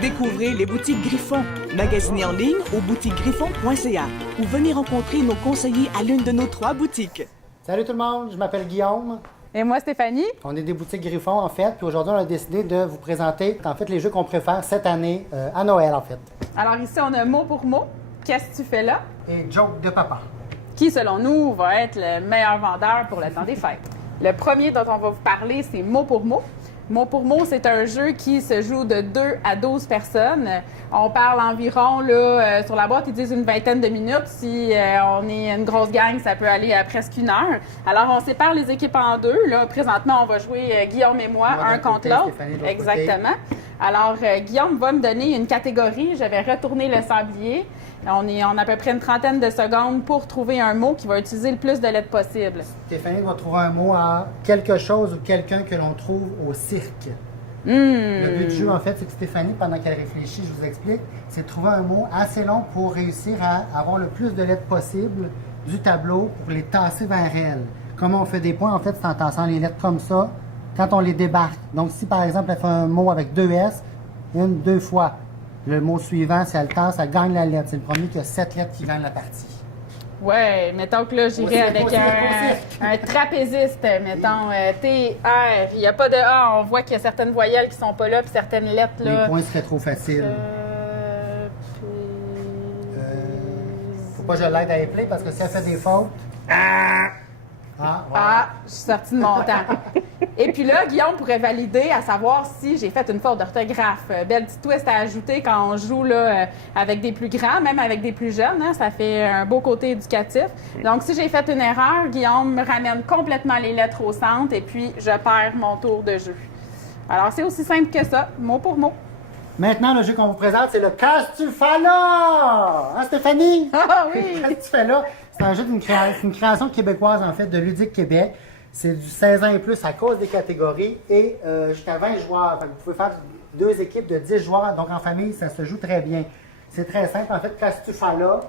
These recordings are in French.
Découvrez les boutiques Griffon. Magasinez en ligne au boutiquesgriffon.ca ou venez rencontrer nos conseillers à l'une de nos 3 boutiques. Salut tout le monde, je m'appelle Guillaume. Et moi, Stéphanie. On est des boutiques Griffon en fait, puis aujourd'hui on a décidé de vous présenter en fait les jeux qu'on préfère cette année à Noël en fait. Alors ici, on a mot pour mot. Qu'est-ce que tu fais là? Et joke de papa. Qui, selon nous, va être le meilleur vendeur pour le temps des fêtes. Le premier dont on va vous parler, c'est mot pour mot. Mot pour mot, c'est un jeu qui se joue de 2 à 12 personnes. On parle environ, sur la boîte, ils disent une vingtaine de minutes. Si on est une grosse gang, ça peut aller à presque 1 heure. Alors, on sépare les équipes en 2. Là, présentement, on va jouer Guillaume et moi un contre l'autre. Exactement. Alors, Guillaume va me donner une catégorie. Je vais retourner le sablier. On a à peu près une trentaine de secondes pour trouver un mot qui va utiliser le plus de lettres possible. Stéphanie va trouver un mot à quelque chose ou quelqu'un que l'on trouve au cirque. Le but du jeu, en fait, c'est que Stéphanie, pendant qu'elle réfléchit, je vous explique, c'est de trouver un mot assez long pour réussir à avoir le plus de lettres possible du tableau pour les tasser vers elle. Comment on fait des points, en fait, c'est en tassant les lettres comme ça, quand on les débarque. Donc, si par exemple, elle fait un mot avec 2 S, 2 fois. Le mot suivant, si elle tasse, elle gagne la lettre. C'est le premier qui a 7 lettres qui gagne la partie. Ouais, mettons que là, j'irais avec un trapéziste, mettons T-R. Il n'y a pas de A, on voit qu'il y a certaines voyelles qui sont pas là, puis certaines lettres là. Les points seraient trop faciles. Faut pas que je l'aide à épeler parce que si elle fait des fautes. Ah, je suis sortie de mon temps. Et puis là, Guillaume pourrait valider à savoir si j'ai fait une faute d'orthographe. Belle petite twist à ajouter quand on joue là, avec des plus grands, même avec des plus jeunes. Hein, ça fait un beau côté éducatif. Donc, si j'ai fait une erreur, Guillaume me ramène complètement les lettres au centre et puis je perds mon tour de jeu. Alors, c'est aussi simple que ça, mot pour mot. Maintenant, le jeu qu'on vous présente, c'est le Qu'est-ce que tu fais là? Hein, Stéphanie? Ah oui! Qu'est-ce que tu fais là? C'est un jeu d'une une création québécoise, en fait, de Ludique Québec. C'est du 16 ans et plus à cause des catégories et jusqu'à 20 joueurs. Fait que vous pouvez faire 2 équipes de 10 joueurs. Donc, en famille, ça se joue très bien. C'est très simple. En fait, Qu'est-ce que tu fais là?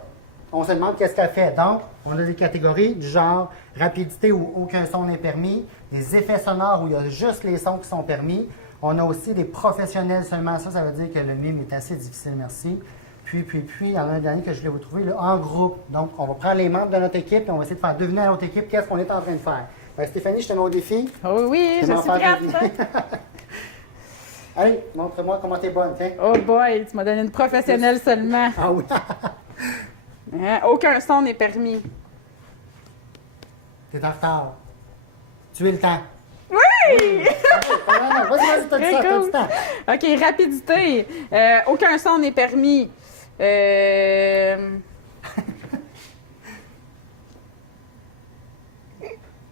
On se demande qu'est-ce qu'elle fait. Donc, on a des catégories du genre rapidité où aucun son n'est permis, des effets sonores où il y a juste les sons qui sont permis. On a aussi des professionnels seulement. Ça veut dire que le mime est assez difficile, merci. Puis, il y en a un dernier que je voulais vous trouver, là, en groupe. Donc, on va prendre les membres de notre équipe et on va essayer de faire deviner à notre équipe qu'est-ce qu'on est en train de faire. Ben, Stéphanie, je te mets au défi. Oh oui, je suis prête. Allez, montre-moi comment t'es bonne, tiens. Oh boy, tu m'as donné une professionnelle seulement. Ah oui. Hein? Aucun son n'est permis. T'es en retard. Tu es le temps. Oui! Vas-y, t'as du temps, t'as du temps. OK, rapidité. Aucun son n'est permis.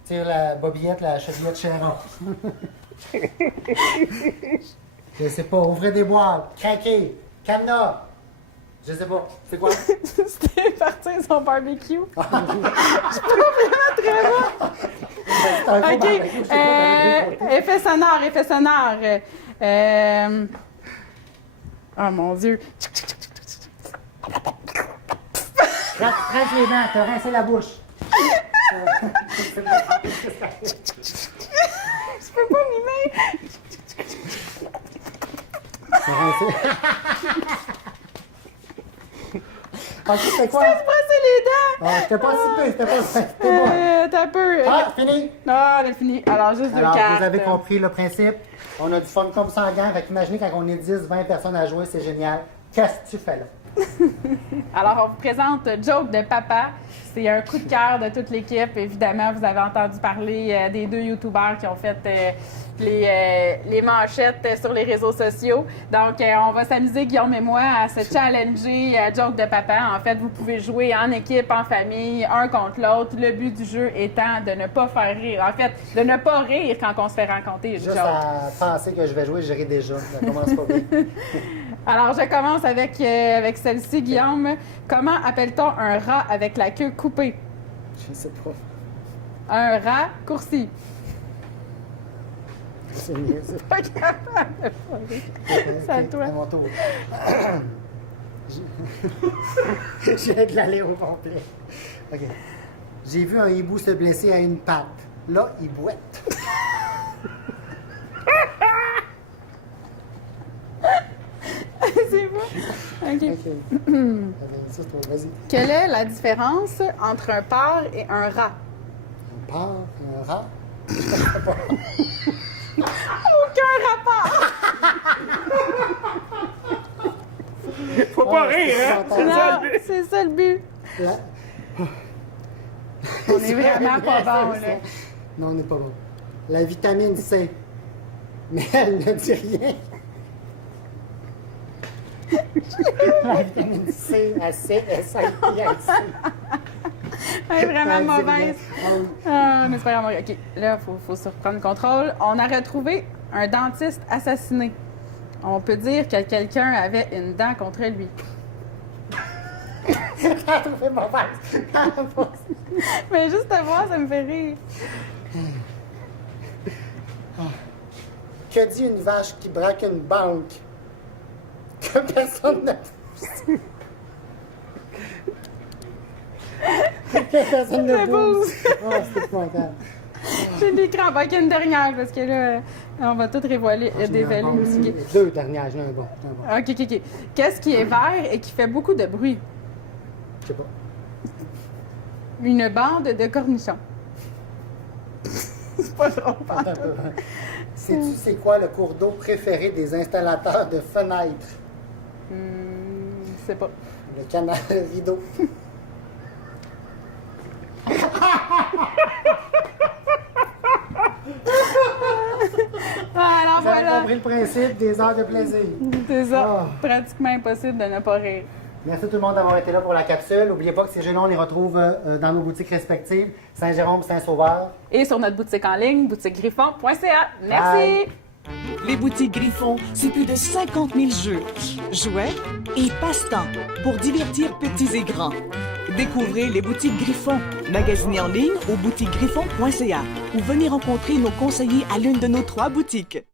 Tire la bobillette, la chevillette Chéron. Je sais pas. Ouvrez des boîtes. Craquer. Cadenas. Je sais pas. C'est quoi? C'était partir son barbecue. Je suis pas vraiment très bon. OK. Effet sonore, effet sonore. Oh mon Dieu. Craque les dents. T'as rincé la bouche. Je peux pas mimer. Ah, c'était quoi? Tu te brosser les dents. Ah, c'était pas si c'était pas T'as peu. Ah, fini? Non, on a fini. Alors, juste 2 Alors, cartes. vous avez compris le principe. On a du fun comme ça en gang. Fait qu'imaginez quand on est 10, 20 personnes à jouer, c'est génial. Qu'est-ce que tu fais là? Alors, on vous présente Joke de papa. C'est un coup de cœur de toute l'équipe. Évidemment, vous avez entendu parler des 2 YouTubers qui ont fait les manchettes sur les réseaux sociaux. Donc, on va s'amuser, Guillaume et moi, à se challenger à Joke de papa. En fait, vous pouvez jouer en équipe, en famille, un contre l'autre. Le but du jeu étant de ne pas faire rire. En fait, de ne pas rire quand on se fait rencontrer. Juste à penser que je vais jouer, je ris déjà. Ça commence pas bien. Alors, je commence avec celle-ci, Guillaume. Comment appelle-t-on un rat avec la queue coupée? Je sais pas. Un rat coursi. C'est mieux, ça. Pas capable de parler. C'est à toi. C'est mon tour. Je viens de l'aller au complet. OK. J'ai vu un hibou se blesser à une patte. Là, il bouette. C'est bon. OK. OK. Ça, c'est toi. Vas-y. Quelle est la différence entre un porc et un rat? Un porc, un rat. Aucun rapport! Faut pas rire, hein? C'est ça, Non, le but. c'est ça le but. La- On est vraiment pas bon, là. Non, on n'est pas bon. La vitamine C. Mais elle ne dit rien. La vitamine C, à C, S, I, P, I, C. Elle est vraiment Elle dit rien. mauvaise. Ah oui. Ah, mais c'est pas grave. OK, là, faut se reprendre le contrôle. On a retrouvé un dentiste assassiné. On peut dire que quelqu'un avait une dent contre lui. Elle a trouvé mauvaise. Mais juste à voir, ça me fait rire. Que dit une vache qui braque une banque? Que personne n'a poussé. Que personne ne C'est pousse. Oh, c'est épouvantable. J'ai des crampes avec une dernière parce que là, on va tout dévoiler, dévaler. Bon, OK, deux dernières, j'en ai un bon. J'en ai un bon. OK. Qu'est-ce qui est vert et qui fait beaucoup de bruit? Je sais pas. Une bande de cornichons. C'est pas drôle. Attends un peu. Sais-tu c'est quoi le cours d'eau préféré des installateurs de fenêtres? Je sais pas. Le canal rideau. Ah, alors Vous avez voilà. compris le principe des heures de plaisir. C'est ça. Ah. Pratiquement impossible de ne pas rire. Merci tout le monde d'avoir été là pour la capsule. N'oubliez pas que ces jeux-là, on les retrouve dans nos boutiques respectives, Saint-Jérôme, Saint-Sauveur. Et sur notre boutique en ligne, boutiquegriffon.ca. Merci. Bye. Les boutiques Griffon, c'est plus de 50 000 jeux, jouets et passe-temps pour divertir petits et grands. Découvrez les boutiques Griffon. Magasinez en ligne au boutiquegriffon.ca ou venez rencontrer nos conseillers à l'une de nos 3 boutiques.